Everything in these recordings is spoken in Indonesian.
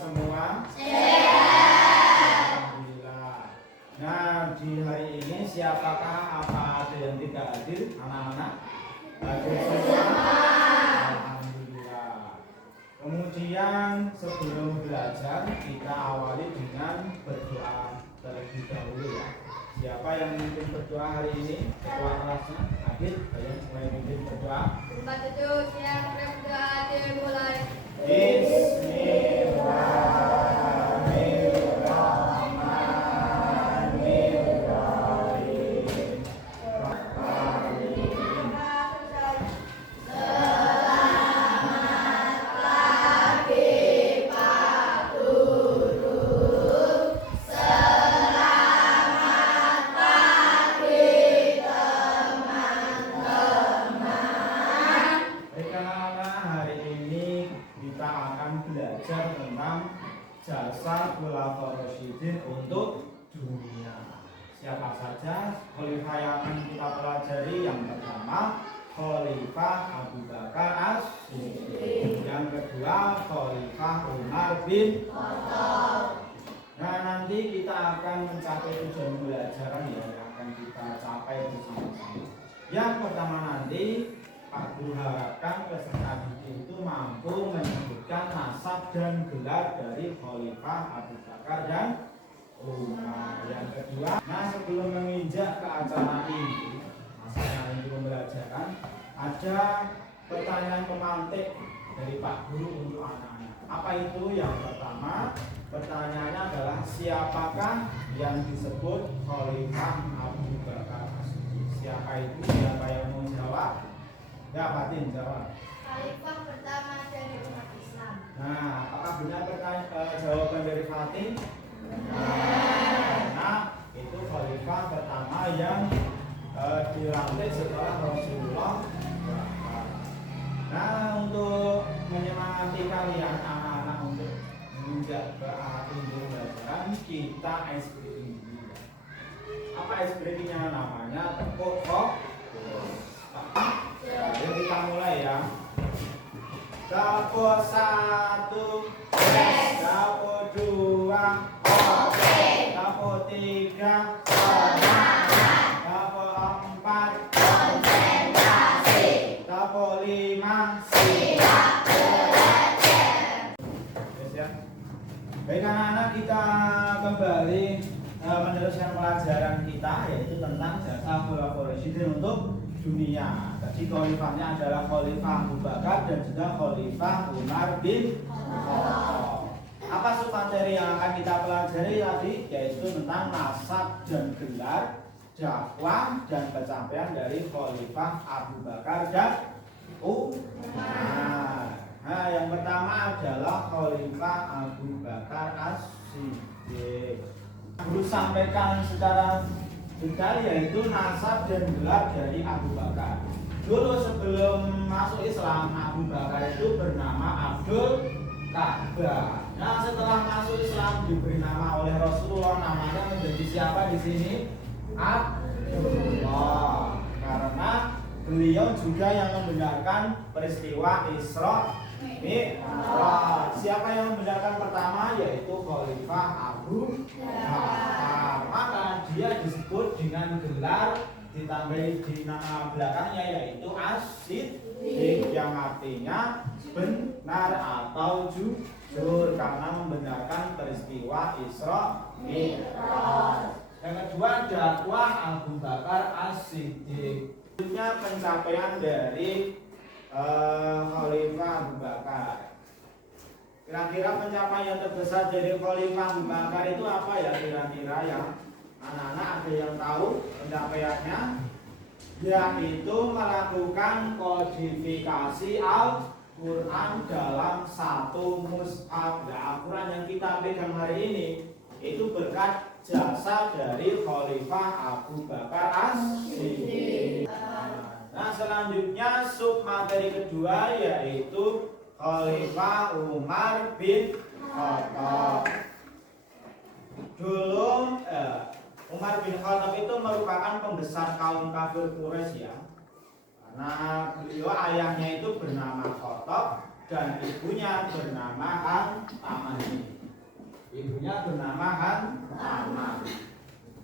semua? Sehat. Alhamdulillah. Nah, di hari ini siapakah apa ada yang tidak hadir? Anak-anak? Hadir semua? Alhamdulillah. Kemudian sebelum belajar kita awali dengan berdoa terlebih dahulu ya. Siapa yang memimpin berdoa hari ini? Ketua kelasnya? Adit, kalian mulai memimpin berdoa. Tempat duduk yang berdoa dimulai. Belajar tentang jasa khulafaur rasyidin untuk dunia. Siapa saja khalifah yang akan kita pelajari? Yang pertama Khalifah Abu Bakar As-Siddiq, yang kedua Khalifah Umar bin Khattab. Nah, nanti kita akan mencapai tujuan pembelajaran yang akan kita capai bersama-sama. Yang pertama nanti Pak Guru harapkan peserta didik itu mampu menyebutkan nasab dan gelar dari Khalifah Abu Bakar dan Umar. Yang kedua, nah sebelum menginjak ke acara ini, masalah ini pembelajaran, ada pertanyaan pemantik dari Pak Guru untuk anak-anak. Apa itu? Yang pertama, pertanyaannya adalah siapakah yang disebut Khalifah Abu Bakar As-Siddiq? Siapa itu? Siapa yang mau jawab? Ya, Fatin jawab. Khalifah pertama dari umat Islam. Nah, apakah benar jawaban dari Fatin? Nah, itu khalifah pertama yang dilantik setelah Rasulullah. Nah, untuk menyemangati kalian anak-anak untuk menginjak ke arah pintu pelajaran, kita ice breaking dulu. Apa ice breakingnya? Namanya tepuk kok. Yuk kita mulai ya. Dapur 1, dapur 2, dapur 3, dapur 4, dapur 5, siap belajar. Yes, ya. Baik anak-anak, kita kembali meneruskan pelajaran kita, yaitu tentang jasa khulafaur rasyidin untuk dunia. Tadi khalifahnya adalah Khalifah Abu Bakar dan juga Khalifah Umar bin Khattab. Apa submateri yang akan kita pelajari tadi? Yaitu tentang nasab dan gelar, dakwah dan pencapaian dari Khalifah Abu Bakar dan Umar. Nah, yang pertama adalah Khalifah Abu Bakar As-Siddiq. Guru sampaikan secara detail yaitu nasab dan gelar dari Abu Bakar. Dulu sebelum masuk Islam, Abu Bakar itu bernama Abdul Ka'bah. Nah, setelah masuk Islam diberi nama oleh Rasulullah, namanya menjadi siapa di sini? Abdullah. Karena beliau juga yang membenarkan peristiwa Isra Mi'raj. Siapa yang membenarkan pertama? Yaitu Khalifah Abu Bakar. Maka dia disebut dengan gelar ditambahi di nama belakangnya yaitu As-Siddiq, yang artinya benar atau jujur karena membenarkan peristiwa Isra Mi'raj. Yang kedua, dakwah Abu Bakar As-Siddiq. Selanjutnya pencapaian dari Khalifah Abu Bakar. Kira-kira pencapaian terbesar dari Khalifah Abu Bakar itu apa ya kira-kira ya? Anak-anak ada yang tahu pencapaiannya? Yaitu melakukan kodifikasi Al-Quran dalam satu mushaf. Al-Quran yang kita pegang hari ini itu berkat jasa dari Khalifah Abu Bakar As-Siddiq. Nah, selanjutnya submateri kedua yaitu Khalifah Umar bin Khattab. Dulu Umar bin Khattab itu merupakan pembesar kaum kafir Quraisy ya. Karena beliau ayahnya itu bernama Khattab dan ibunya bernama Al-Tamani. Ibunya bernama Hantamah.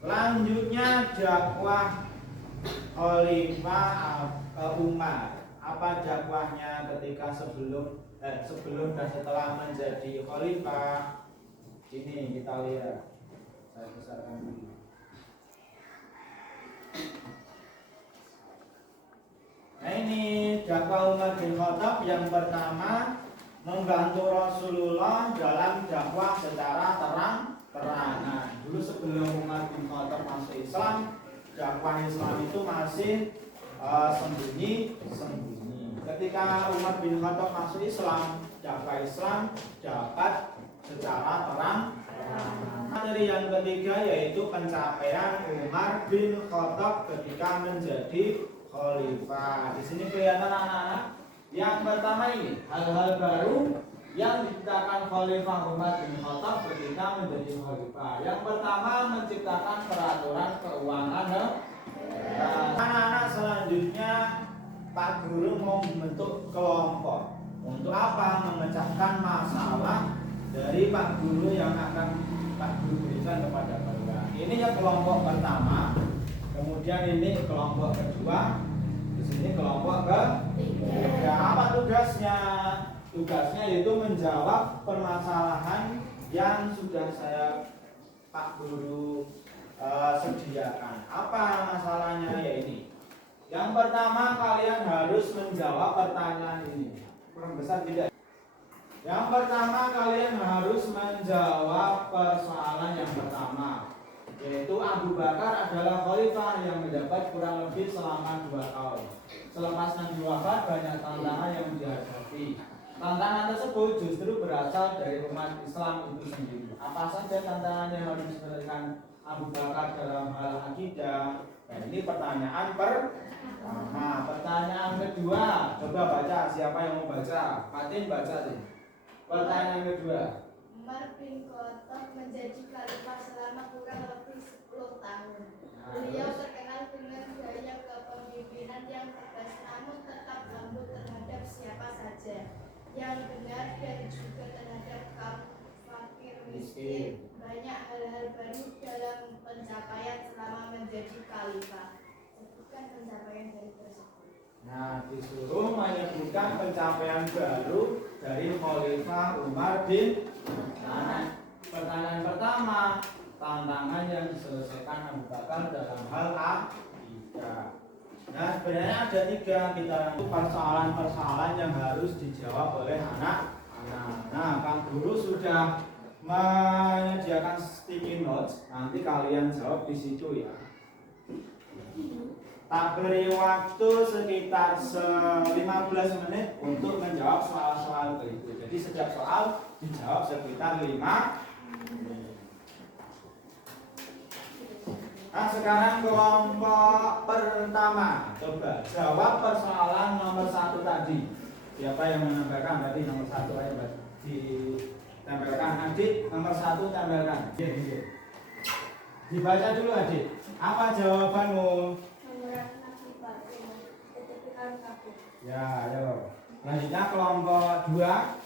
Selanjutnya dakwah Khalifah Umar. Apa dakwahnya ketika sebelum dan setelah menjadi khalifah? Ini kita lihat. Saya besarkan dulu. Nah ini dakwah Umar bin Khattab yang pertama, membantu Rasulullah dalam dakwah secara terang-terangan. Dulu sebelum Umar bin Khattab masuk Islam, dakwah Islam itu masih sembunyi-sembunyi. Ketika Umar bin Khattab masuk Islam, dakwah Islam dapat secara terang-terangan. Materi yang ketiga yaitu pencapaian Umar bin Khattab ketika menjadi khalifah. Di sini kelihatan anak-anak. Yang pertama ini hal-hal baru yang diciptakan Khalifah Umar bin Khattab ketika menjadi khalifah. Yang pertama menciptakan peraturan keuangan negara. Anak-anak selanjutnya Pak Guru mau membentuk kelompok. Untuk apa? Memecahkan masalah dari Pak Guru yang akan Pak Guru berikan kepada kalian. Ini ya kelompok pertama. Kemudian ini kelompok kedua. Di sini kelompok ketiga. Apa tugasnya? Tugasnya yaitu menjawab permasalahan yang sudah saya Pak Guru sediakan. Apa masalahnya ya ini? Yang pertama kalian harus menjawab pertanyaan ini. Kurang besar tidak? Yang pertama kalian harus menjawab persoalan yang pertama, yaitu Abu Bakar adalah khalifah yang menjabat kurang lebih selama 2 tahun. Selepas Nabi wafat, banyak tantangan yang dihadapi. Tantangan tersebut justru berasal dari umat Islam itu sendiri. Apa saja tantangan yang harus diselesaikan Abu Bakar dalam hal akidah? Nah, ini pertanyaan pertama. Pertanyaan kedua, coba baca. Siapa yang mau baca? Fatin baca deh. Pertanyaan kedua. Umar bin Khattab menjadi khalifah selama kurang lebih 10 tahun. Beliau terkenal dengan gaya kepemimpinan yang tegas namun tetap lembut terhadap siapa saja yang benar dan juga terhadap kaum fakir miskin. Banyak hal-hal baru dalam pencapaian selama menjadi khalifah. Sebutkan pencapaian dari tersebut. Nah, disuruh menyebutkan pencapaian baru dari Khalifah Umar bin Khattab. Pertanyaan pertama, tantangan yang diselesaikan Abu Bakar dalam hal akidah. Nah, sebenarnya ada 3 kita persoalan-persoalan yang harus dijawab oleh anak-anak. Nah, Kang Guru sudah menyediakan sticky notes. Nanti kalian jawab di situ ya. Tak beri waktu sekitar 15 menit untuk menjawab soal-soal berikut. Jadi setiap soal dijawab sekitar 5 menit. Nah, sekarang kelompok pertama. Coba jawab persoalan nomor 1 tadi. Siapa yang menambahkan tadi nomor 1 aja ditempelkan. Adit nomor 1 tempelkan. Dibaca dulu Adit. Apa jawabanmu? Ya, ayo. Selanjutnya kelompok 2.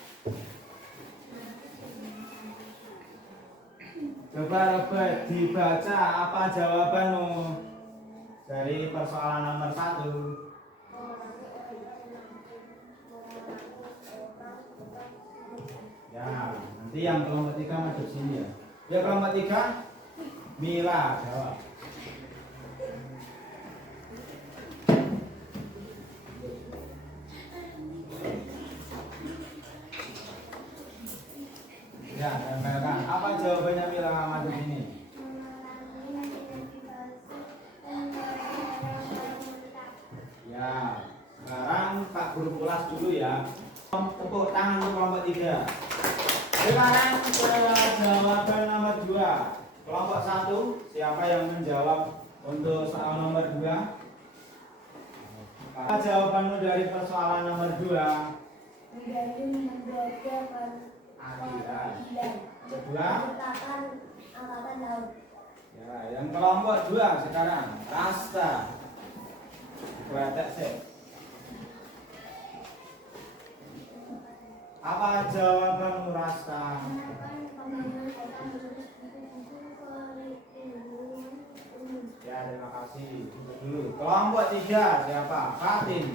Coba Robert dibaca apa jawabanmu dari persoalan nomor 1. Ya, nanti yang kelompok 3 masuk sini ya. Ya kelompok 3 Mila jawab. Ya, tempelkan. Apa jawabannya Mila Ahmad ini? Ya, sekarang Pak Guru kelas dulu ya. Tepuk tangan untuk kelompok 3. Sekarang jawaban nomor 2. Kelompok 1, siapa yang menjawab untuk soal nomor 2? Apa jawabanmu dari persoalan nomor 2? Menjaga Adilan. Kedua? Menciptakan angkatan laut. Ya, yang kelompok 2 sekarang Rasta. Kuatek sih. Apa jawabanmu Rasta? Pembangunan 3 siapa? Fatin.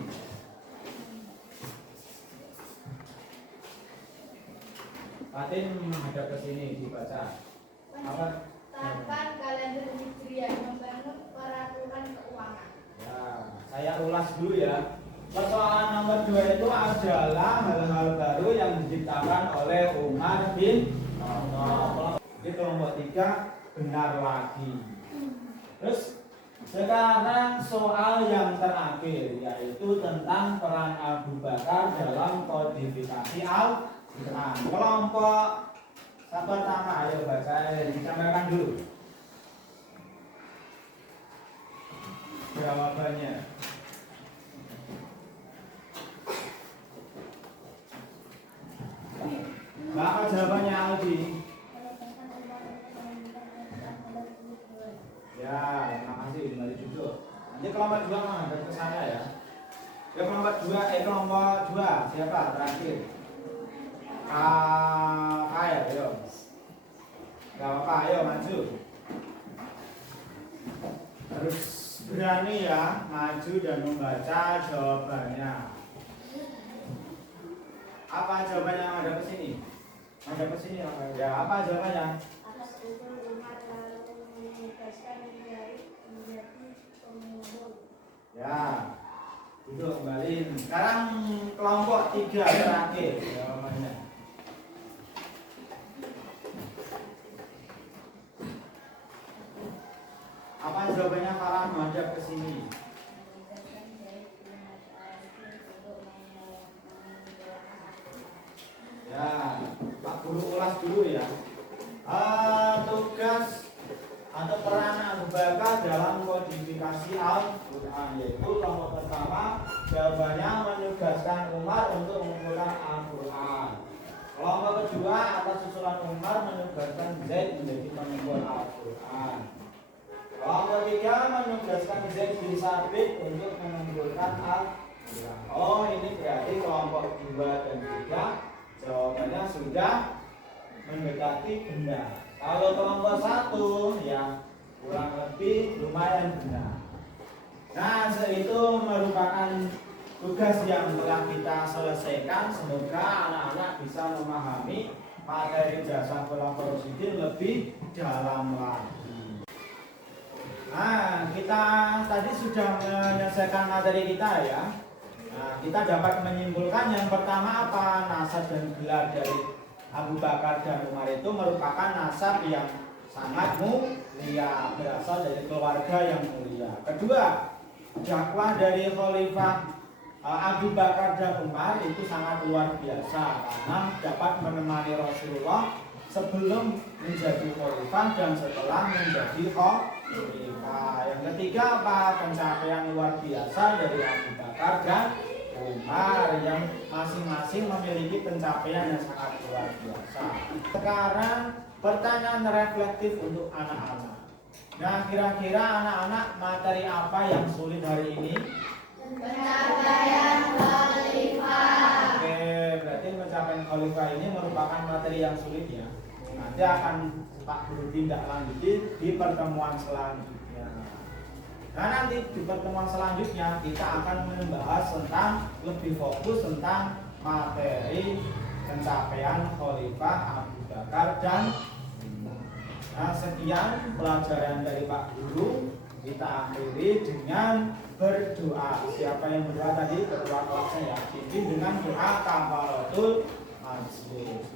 Fatin menghadap ke sini dibaca. Apa? Menciptakan kalender Hijriah, membangun peraturan keuangan. Ya, saya ulas dulu ya. Persoalan nomor 2 itu adalah hal-hal baru yang diciptakan oleh Umar bin Khattab. Di kelompok 3 benar lagi. Terus sekarang soal yang terakhir yaitu tentang peran Abu Bakar dalam kodifikasi Al-Quran. Kelompok pertama, ayo baca, disampaikan dulu jawabannya. Apa jawabannya Aldi? Ya, terima kasih kembali duduk. Nanti kelompok 2 menghadap ke sana ya. Ya kelompok 2 siapa terakhir? Ayo, ayo. Gak apa-apa, ayo maju. Harus berani ya, maju dan membaca jawabannya. Apa jawabannya yang ada ke sini? Ada ke sini apa? Ya, apa jawabannya? Atas usul Umar lalu menugaskan menjadi pemulung. Ya, duduk kembali. Sekarang kelompok 3 terakhir jawabannya. Apa jawabannya Farah menghadap ke sini? Ya, Pak Guru ulas dulu ya. Tugas atau peran Abu Bakar dalam kodifikasi Al-Quran, yaitu kelompok pertama jawabannya menugaskan Umar untuk mengumpulkan Al-Quran. Kelompok kedua atas usulan Umar menugaskan Zaid menjadi pengumpul Al-Quran. Kelompok tiga menugaskan Zaid bin Sabit untuk mengumpulkan Al-Quran. Oh, ini berarti kelompok 2 dan 3 jawabannya sudah mendekati benar. Kalau kelompok 1 ya kurang lebih lumayan benar. Nah, itu merupakan tugas yang telah kita selesaikan. Semoga anak-anak bisa memahami materi jasa Khulafaur Rasyidin lebih dalam lagi. Nah, kita tadi sudah menyelesaikan materi kita ya. Nah, kita dapat menyimpulkan yang pertama apa? Nasab dan gelar dari Abu Bakar dan Umar itu merupakan nasab yang sangat mulia, berasal dari keluarga yang mulia. Kedua, dakwah dari Khalifah Abu Bakar dan Umar itu sangat luar biasa karena dapat menemani Rasulullah sebelum menjadi khalifah dan setelah menjadi khalifah. Yang ketiga apa? Pencapaian luar biasa dari Abu Bakar dan Umar yang masing-masing memiliki pencapaian yang sangat luar biasa. Sekarang pertanyaan reflektif untuk anak-anak. Nah, kira-kira anak-anak materi apa yang sulit hari ini? Pencapaian khalifah. Oke, berarti pencapaian khalifah ini merupakan materi yang sulit ya. Nanti akan Pak Guru tindak lanjuti di pertemuan selanjutnya. Nah, nanti di pertemuan selanjutnya kita akan membahas tentang lebih fokus tentang materi pencapaian Khalifah Abu Bakar dan Umar. Nah, sekian pelajaran dari Pak Guru. Kita akhiri dengan berdoa. Siapa yang berdoa tadi? Ketua kelasnya ya. Pimpin dengan doa kafaratul majlis.